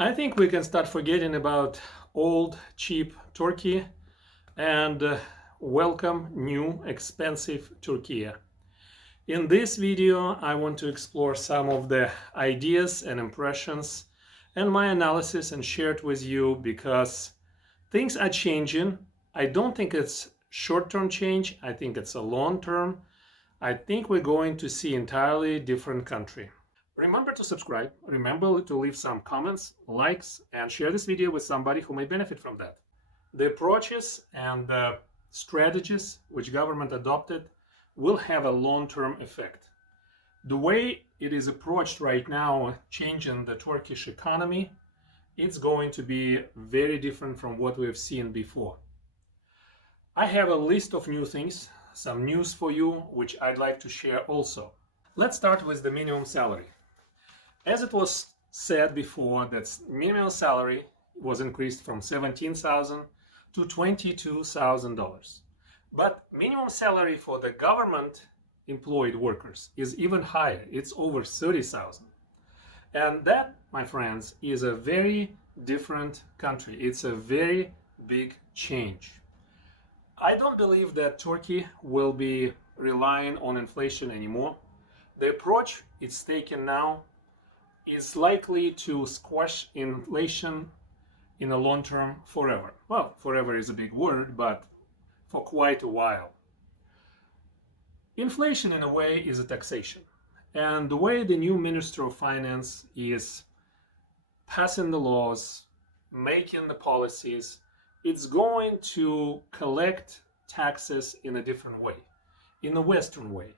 I think we can start forgetting about old, cheap Turkey and welcome new, expensive Turkey. In this video, I want to explore some of the ideas and impressions and my analysis and share it with you because things are changing. I don't think it's short-term change. I think it's a long-term. I think we're going to see entirely different country. Remember to subscribe, remember to leave some comments, likes, and share this video with somebody who may benefit from that. The approaches and the strategies which government adopted will have a long-term effect. The way it is approached right now, changing the Turkish economy, it's going to be very different from what we've seen before. I have a list of new things, some news for you, which I'd like to share also. Let's start with the minimum salary. As it was said before, that minimum salary was increased from $17,000 to $22,000. But minimum salary for the government employed workers is even higher. It's over $30,000. And that, my friends, is a very different country. It's a very big change. I don't believe that Turkey will be relying on inflation anymore. The approach it's taken now is likely to squash inflation in the long term forever. Well, forever is a big word, but for quite a while. Inflation, in a way, is a taxation. And the way the new Minister of Finance is passing the laws, making the policies, it's going to collect taxes in a different way, in a Western way.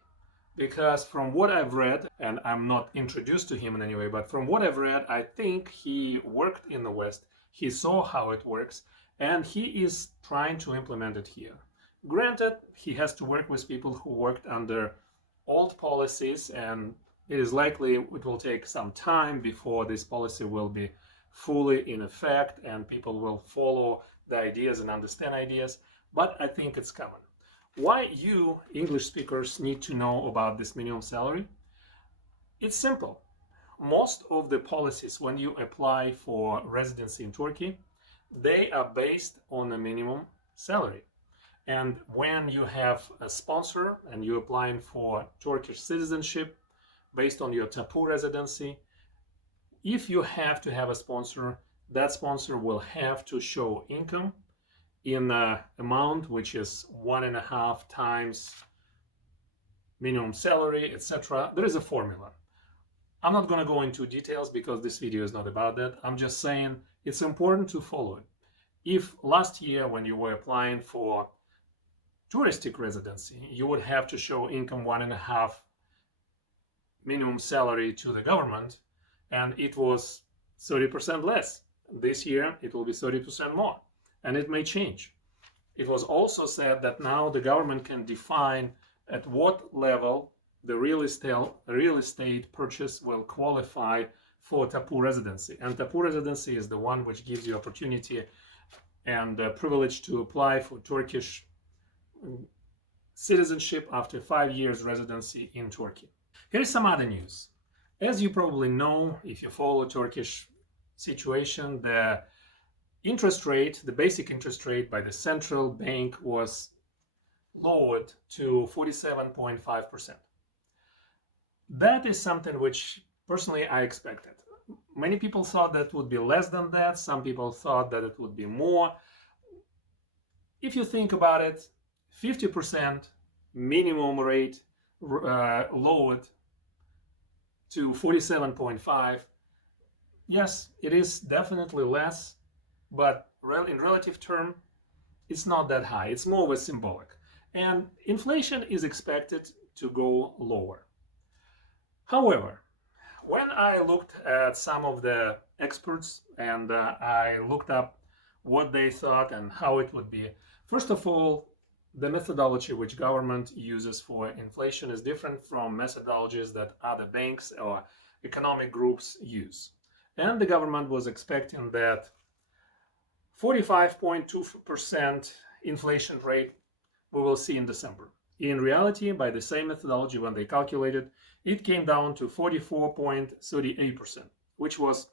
Because from what I've read, and I'm not introduced to him in any way, but from what I've read, I think he worked in the West, he saw how it works, and he is trying to implement it here. Granted, he has to work with people who worked under old policies, and it is likely it will take some time before this policy will be fully in effect and people will follow the ideas and understand ideas, but I think it's coming. Why you English speakers need to know about this minimum salary? It's simple. Most of the policies when you apply for residency in Turkey, they are based on a minimum salary. And when you have a sponsor and you're applying for Turkish citizenship based on your tapu residency, if you have to have a sponsor, that sponsor will have to show income in an amount which is 1.5 times minimum salary, etc. There is a formula. I'm not going to go into details because this video is not about that. I'm just saying it's important to follow it. If last year when you were applying for touristic residency, you would have to show income 1.5 minimum salary to the government, and it was 30% less. This year it will be 30% more. And it may change. It was also said that now the government can define at what level the real estate purchase will qualify for tapu residency. And tapu residency is the one which gives you opportunity and privilege to apply for Turkish citizenship after 5 years residency in Turkey. Here's some other news. As you probably know, if you follow Turkish situation, the interest rate, the basic interest rate by the central bank was lowered to 47.5%. That is something which personally I expected. Many people thought that would be less than that. Some people thought that it would be more. If you think about it, 50% minimum rate lowered to 47.5. Yes, it is definitely less. But in relative term, it's not that high. It's more of a symbolic. And inflation is expected to go lower. However, when I looked at some of the experts and I looked up what they thought and how it would be, first of all, the methodology which government uses for inflation is different from methodologies that other banks or economic groups use. And the government was expecting that 45.2% inflation rate we will see in December. In reality, by the same methodology when they calculated, it came down to 44.38%, which was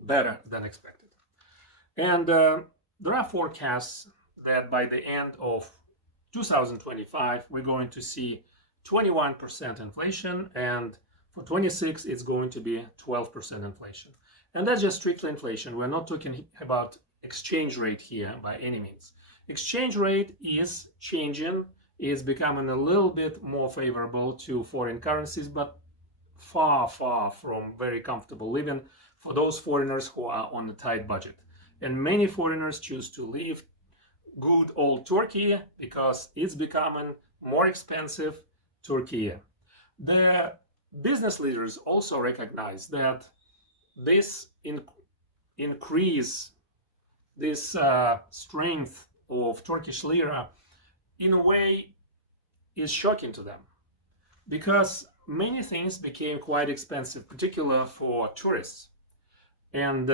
better than expected. And there are forecasts that by the end of 2025, we're going to see 21% inflation, and for 26, it's going to be 12% inflation. And that's just strictly inflation. We're not talking about exchange rate here by any means. Exchange rate is changing, is becoming a little bit more favorable to foreign currencies, but far, far from very comfortable living for those foreigners who are on a tight budget. And many foreigners choose to leave good old Turkey because it's becoming more expensive Turkiye. The business leaders also recognize that this increase, this strength of Turkish lira, in a way, is shocking to them because many things became quite expensive, particularly for tourists, and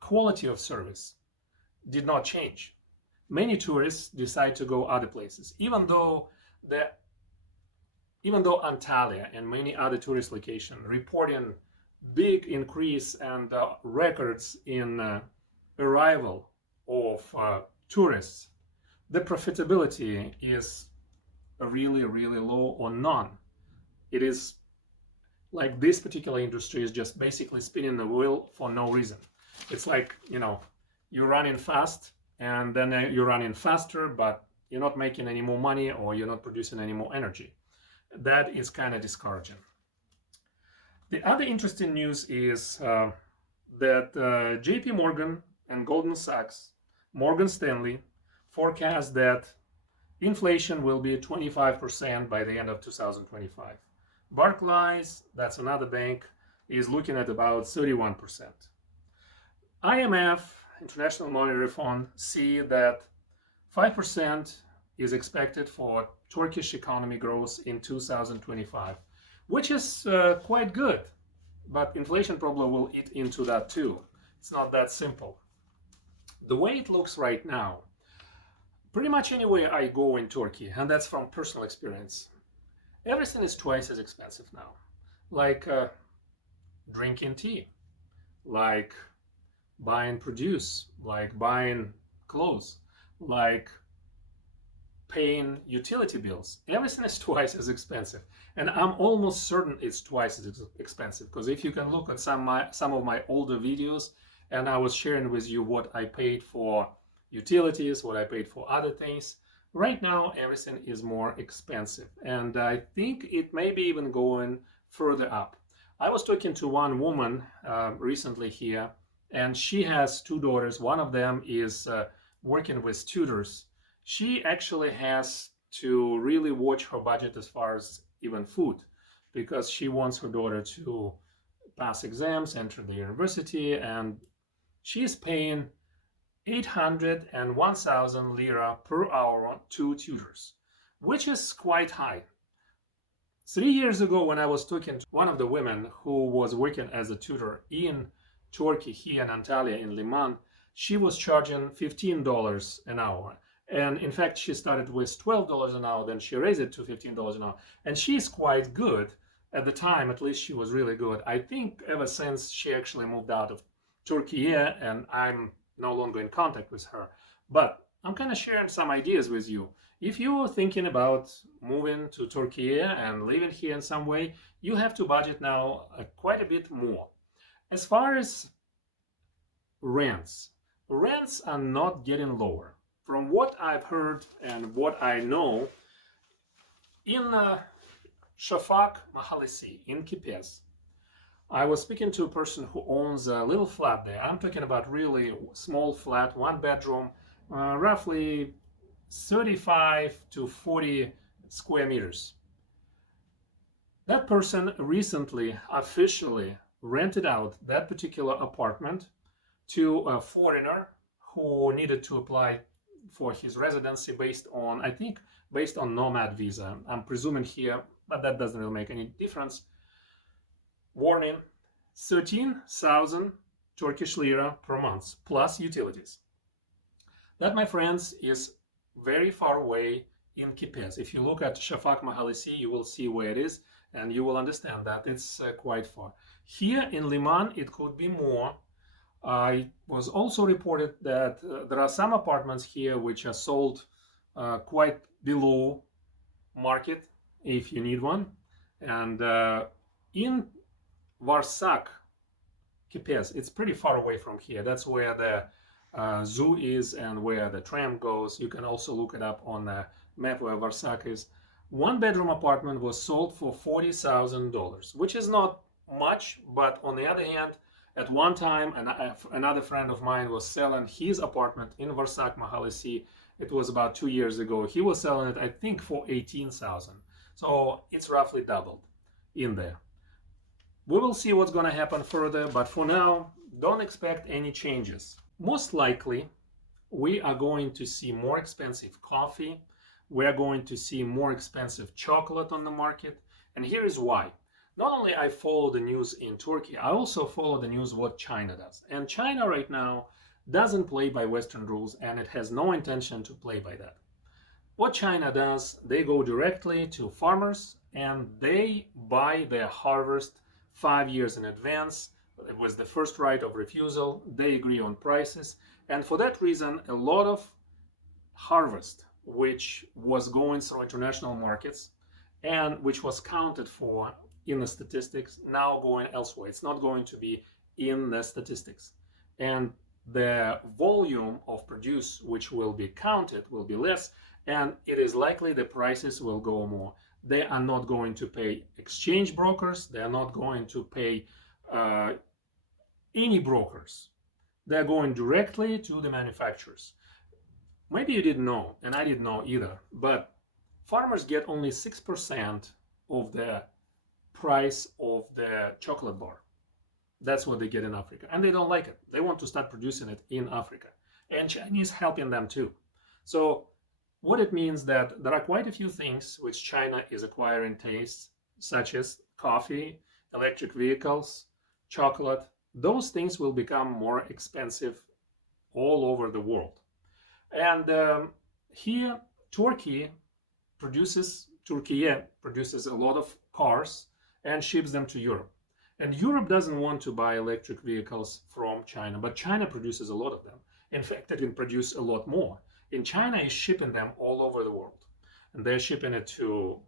quality of service did not change. Many tourists decide to go other places, even though Antalya and many other tourist locations reporting big increase and records in arrival of tourists, the profitability is really, really low or none. It is like this particular industry is just basically spinning the wheel for no reason. It's like, you're running fast and then you're running faster, but you're not making any more money or you're not producing any more energy. That is kind of discouraging. The other interesting news is that JP Morgan and Goldman Sachs, Morgan Stanley forecast that inflation will be 25% by the end of 2025. Barclays, that's another bank, is looking at about 31%. IMF, International Monetary Fund, see that 5% is expected for Turkish economy growth in 2025, which is quite good, but inflation probably will eat into that too. It's not that simple. The way it looks right now, pretty much anywhere I go in Turkey, and that's from personal experience, everything is twice as expensive now. Like drinking tea, like buying produce, like buying clothes, like paying utility bills. Everything is twice as expensive. And I'm almost certain it's twice as expensive, because if you can look at some of my older videos, and I was sharing with you what I paid for utilities, what I paid for other things, right now everything is more expensive. And I think it may be even going further up. I was talking to one woman recently here, and she has two daughters. One of them is working with tutors. She actually has to really watch her budget as far as even food, because she wants her daughter to pass exams, enter the university, and she is paying 800 and 1,000 lira per hour to tutors, which is quite high. 3 years ago, when I was talking to one of the women who was working as a tutor in Turkey, here in Antalya, in Liman, she was charging $15 an hour. And in fact, she started with $12 an hour, then she raised it to $15 an hour. And she's quite good. At the time, at least she was really good. I think ever since she actually moved out of Turkiye, and I'm no longer in contact with her. But I'm kind of sharing some ideas with you. If you're thinking about moving to Turkiye and living here in some way, you have to budget now quite a bit more. As far as rents are not getting lower. From what I've heard and what I know, in Shafak Mahallesi in Kipez, I was speaking to a person who owns a little flat there. I'm talking about really small flat, one bedroom, roughly 35 to 40 square meters. That person recently officially rented out that particular apartment to a foreigner who needed to apply for his residency based on nomad visa. I'm presuming here, but that doesn't really make any difference. Warning, 13,000 Turkish lira per month plus utilities. That, my friends, is very far away in Kipez. If you look at Shafak Mahallesi, you will see where it is, and you will understand that it's quite far. Here in Liman, it could be more. I was also reported that there are some apartments here which are sold quite below market if you need one. And in Varsak, Kipes, it's pretty far away from here. That's where the zoo is and where the tram goes. You can also look it up on the map where Varsak is. One bedroom apartment was sold for $40,000, which is not much, but on the other hand, at one time, another friend of mine was selling his apartment in Varsak, Mahalaisi. It was about 2 years ago. He was selling it, I think, for 18,000. So it's roughly doubled in there. We will see what's going to happen further, but for now, don't expect any changes. Most likely, we are going to see more expensive coffee. We're going to see more expensive chocolate on the market. And here is why. Not only I follow the news in Turkey, I also follow the news what China does. And China right now doesn't play by Western rules, and it has no intention to play by that. What China does, they go directly to farmers and they buy their harvest 5 years in advance. It was the first right of refusal. They agree on prices. And for that reason, a lot of harvest, which was going through international markets and which was counted for in the statistics, now going elsewhere. It's not going to be in the statistics. And the volume of produce which will be counted will be less, and it is likely the prices will go more. They are not going to pay exchange brokers. They are not going to pay any brokers. They're going directly to the manufacturers. Maybe you didn't know, and I didn't know either, but farmers get only 6% of the price of the chocolate bar. That's what they get in Africa, and they don't like it. They want to start producing it in Africa, and Chinese helping them too. So what it means that there are quite a few things which China is acquiring tastes, such as coffee, electric vehicles, chocolate. Those things will become more expensive all over the world. And here, Turkiye produces a lot of cars and ships them to Europe. And Europe doesn't want to buy electric vehicles from China, but China produces a lot of them. In fact, it can produce a lot more. And China is shipping them all over the world. And they're shipping it to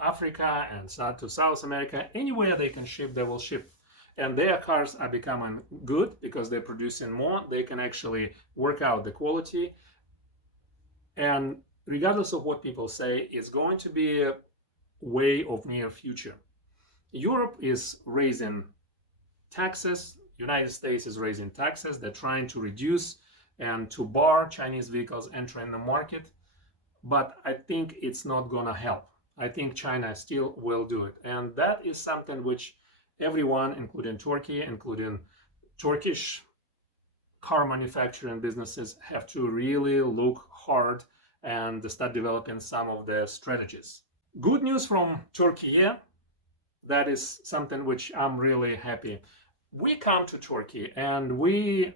Africa and to South America. Anywhere they can ship, they will ship. And their cars are becoming good because they're producing more. They can actually work out the quality. And regardless of what people say, it's going to be a way of near future. Europe is raising taxes. United States is raising taxes. They're trying to reduce and to bar Chinese vehicles entering the market. But I think it's not going to help. I think China still will do it. And that is something which everyone, including Turkey, including Turkish car manufacturing businesses, have to really look hard and start developing some of the strategies. Good news from Turkey. That is something which I'm really happy. We come to Turkey and we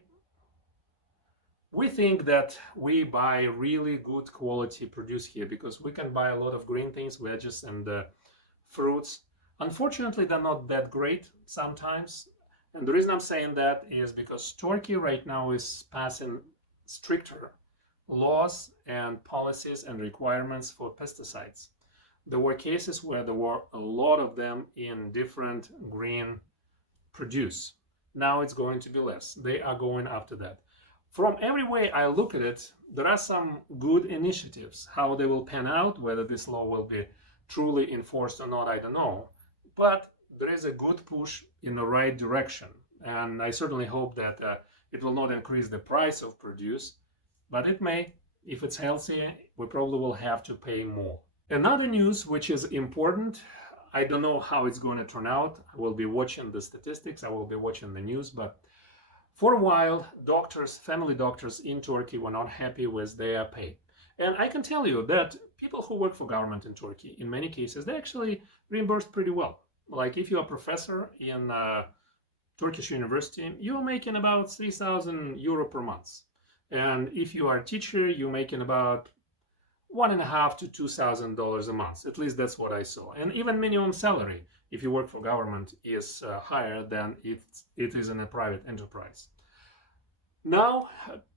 think that we buy really good quality produce here because we can buy a lot of green things, veggies and fruits. Unfortunately, they're not that great sometimes. And the reason I'm saying that is because Turkey right now is passing stricter laws and policies and requirements for pesticides. There were cases where there were a lot of them in different green produce. Now it's going to be less. They are going after that. From every way I look at it, there are some good initiatives. How they will pan out, whether this law will be truly enforced or not, I don't know. But there is a good push in the right direction. And I certainly hope that it will not increase the price of produce, but it may. If it's healthy, we probably will have to pay more. Another news which is important, I don't know how it's going to turn out. I will be watching the statistics, I will be watching the news, but for a while, doctors, family doctors in Turkey were not happy with their pay. And I can tell you that people who work for government in Turkey, in many cases, they actually reimbursed pretty well. Like if you're a professor in a Turkish university, you're making about 3,000 euro per month. And if you are a teacher, you're making about 1.5 to $2,000 a month. At least that's what I saw. And even minimum salary, if you work for government, is higher than it is in a private enterprise. Now,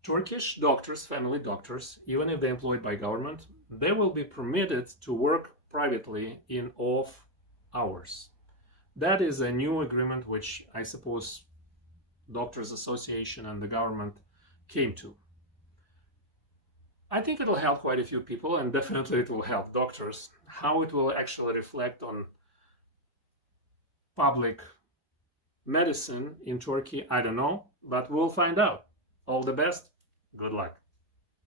Turkish doctors, family doctors, even if they're employed by government, they will be permitted to work privately in off hours. That is a new agreement which I suppose Doctors Association and the government came to. I think it will help quite a few people, and definitely it will help doctors. How it will actually reflect on public medicine in Turkey, I don't know, but we'll find out. All the best. Good luck.